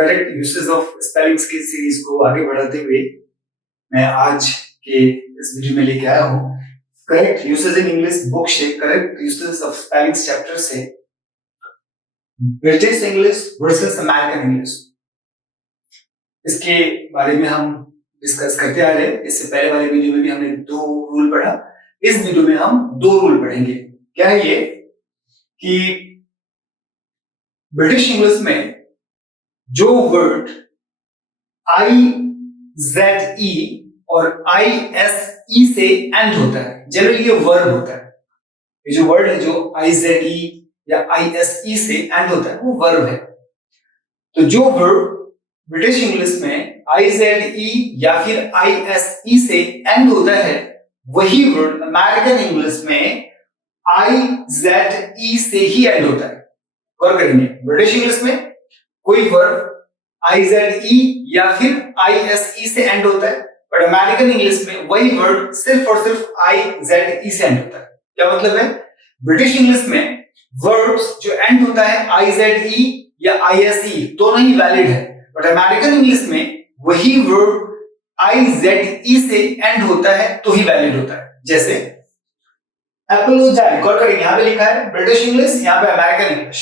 Correct usage of spellings की series को आगे बढ़ाते हुए मैं आज के इस वीडियो में लेके आया हूँ correct usage in English book से correct usage of spellings chapter से British English versus American English, इसके बारे में हम डिस्कस करते आ रहे हैं। इससे पहले वाले वीडियो में भी हमने 2 रूल पढ़ा, इस वीडियो में हम 2 रूल पढ़ेंगे। क्या है ये कि ब्रिटिश इंग्लिश में जो वर्ड IZE और ISE से एंड होता है, जनरली ये वर्ब होता है। ये जो वर्ड है जो IZE या ISE से एंड होता है वो वर्ब है। तो जो वर्ड ब्रिटिश इंग्लिश में IZE या फिर ISE से एंड होता है वही वर्ड अमेरिकन इंग्लिश में IZE से ही एंड होता है। गौर करेंगे, ब्रिटिश इंग्लिश में कोई वर्ड IZE या फिर ISE से एंड होता है, बट अमेरिकन इंग्लिश में वही वर्ड सिर्फ और सिर्फ IZE से एंड होता है। क्या मतलब है? ब्रिटिश इंग्लिश में वर्ड्स जो एंड होता है IZE या ISE दोनों ही वैलिड है, बट अमेरिकन इंग्लिश में वही वर्ड IZE से एंड होता है तो ही वैलिड होता है। जैसे एपोलोजाइज, गौर करेंगे यहां पे लिखा है ब्रिटिश इंग्लिश, यहां पे अमेरिकन इंग्लिश।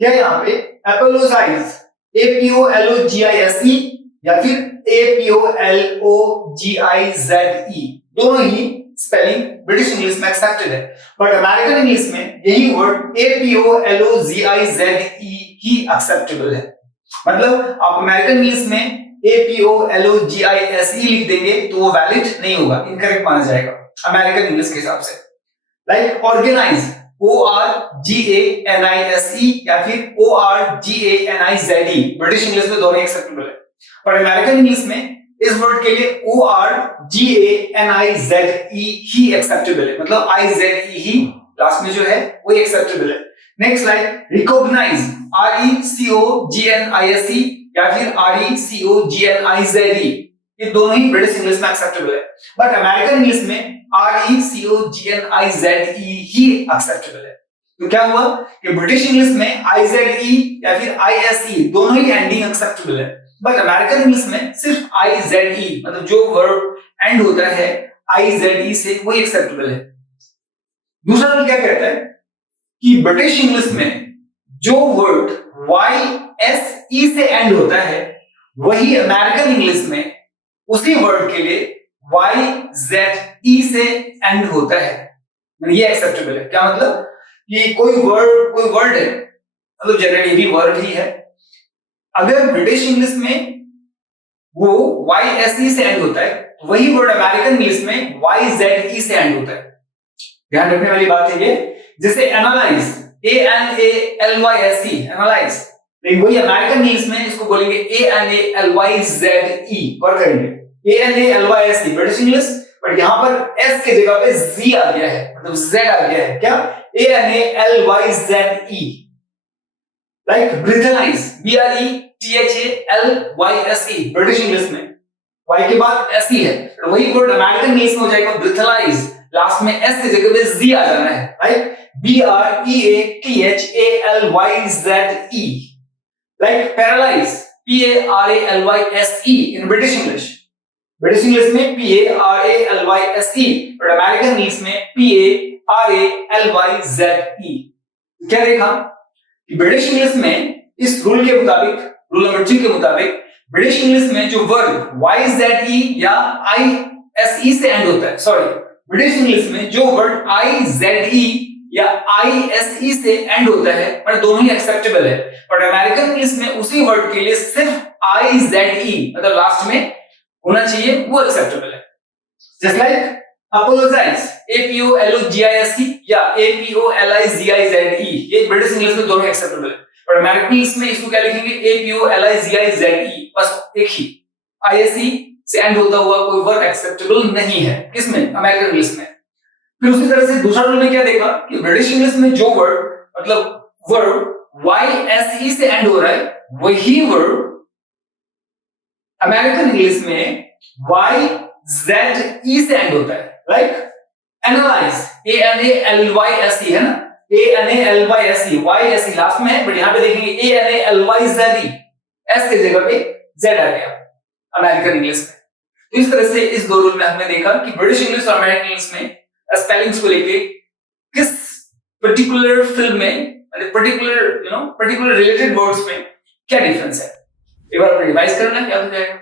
क्या यहां पे एपोलोजाइज APOLOGISE या फिर APOLOGIZE दोनों ही स्पेलिंग ब्रिटिश इंग्लिश में एक्सेप्टेड है, बट अमेरिकन इंग्लिश में यही वर्ड APOLOGIZE ही एक्सेप्टेबल है। मतलब आप अमेरिकन इंग्लिश में APOLOGISE लिख देंगे तो वो वैलिड नहीं होगा, इनकरेक्ट माना जाएगा अमेरिकन इंग्लिश के हिसाब से। लाइक ऑर्गेनाइज ORGANISE या फिर ORGANIZE ब्रिटिश इंग्लिश में दोनों एक्सेप्टेबल है, पर अमेरिकन इंग्लिश में इस वर्ड के लिए ORGANIZE ही एक्सेप्टेबल है, मतलब IZE ही लास्ट में जो है वो एक्सेप्टेबल है। नेक्स्ट लाइक रिकॉग्नाइज RECOGNISE या फिर RECOGNIZE, ये दोनों ही ब्रिटिश इंग्लिश में एक्सेप्टेबल है, बट अमेरिकन इंग्लिश में RECOGNIZE ही एक्सेप्टेबल है। तो क्या हुआ कि ब्रिटिश इंग्लिश में IZE या फिर ISE दोनों ही एंडिंग एक्सेप्टेबल है, बट अमेरिकन इंग्लिश में सिर्फ IZE मतलब जो वर्ड एंड होता है IZE से वो एक्सेप्टेबल है। दूसरा रूल क्या कहता है कि ब्रिटिश इंग्लिश में जो वर्ड YSE से एंड होता है वही अमेरिकन इंग्लिश में उसी वर्ड के लिए YZE से एंड होता है, ये एक्सेप्टेबल है। क्या मतलब कि कोई वर्ड है, मतलब जनरली भी वर्ड ही है, अगर ब्रिटिश इंग्लिश में वो YSE से एंड होता है तो वही वर्ड अमेरिकन इंग्लिश में YZE से एंड होता है। ध्यान रखने वाली बात है ये। जैसे एनालाइज ANALYSE एनालाइज, लेकिन वही अमेरिकन इंग्लिश में इसको बोलेंगे ANALYZE। और करेंगे ANALYSE ब्रिटिश इंग्लिश, बट यहां पर S की जगह पे Z आ गया है, मतलब Z आ गया है। क्या? ANALYZE। Like breathalyse BRETHALYSE British English में Y के बाद SE है, तो वही वर्ड अमेरिकन इंग्लिश में हो जाएगा ब्रिथलाइज, लास्ट में S की जगह पे Z आ जाना है, right? BREATHALYZE। Like paralyse PARALYSE in British English, British English में PARALYSE, और अमेरिकन इंग्लिश में PARALYZE। क्या देखा कि ब्रिटिश इंग्लिश में इस रूल के मुताबिक, रूल नंबर 2 के मुताबिक, ब्रिटिश इंग्लिश में जो वर्ड YZE या ISE से एंड होता है, सॉरी, ब्रिटिश इंग्लिश में जो वर्ड IZE या ISE से एंड होता है पर दोनों ही एक्सेप्टेबल है, बट अमेरिकन इंग्लिश में उसी वर्ड के लिए सिर्फ IZE मतलब लास्ट में होना चाहिए वो एक्सेप्टेबल है। जस्ट लाइक अपोलोजाइज APOLOGISE या APOLIZIZE, ये ब्रिटिश इंग्लिश में दोनों एक्सेप्टेबल है, और अमेरिकन इंग्लिश में इसको क्या लिखेंगे APOLIZIZE, बस एक ही ISE से एंड होता हुआ कोई वर्ड एक्सेप्टेबल नहीं है, किसमें? अमेरिकन इंग्लिश में। फिर उसी तरह से दूसरा रूल में क्या देखा कि ब्रिटिश इंग्लिश में जो वर्ड मतलब वर्ड YSE से एंड हो रहा है वही वर्ड अमेरिकन इंग्लिश में YZE से एंड होता है। लाइक एनालाइज ANALYSE है ना, ANALYSE YSE लास्ट में है, बट यहां पे देखेंगे ANALYZE एस के जगह पे जेड आ गया अमेरिकन इंग्लिश में। तो इस तरह से इस दो रूल में हमने देखा कि ब्रिटिश इंग्लिश और अमेरिकन इंग्लिश में स्पेलिंग्स को लेके किस पर्टिकुलर फिल्म में पर्टिकुलर रिलेटेड वर्ड्स में क्या डिफरेंस है। एक बार रिवाइज करना, याद हो जाएगा।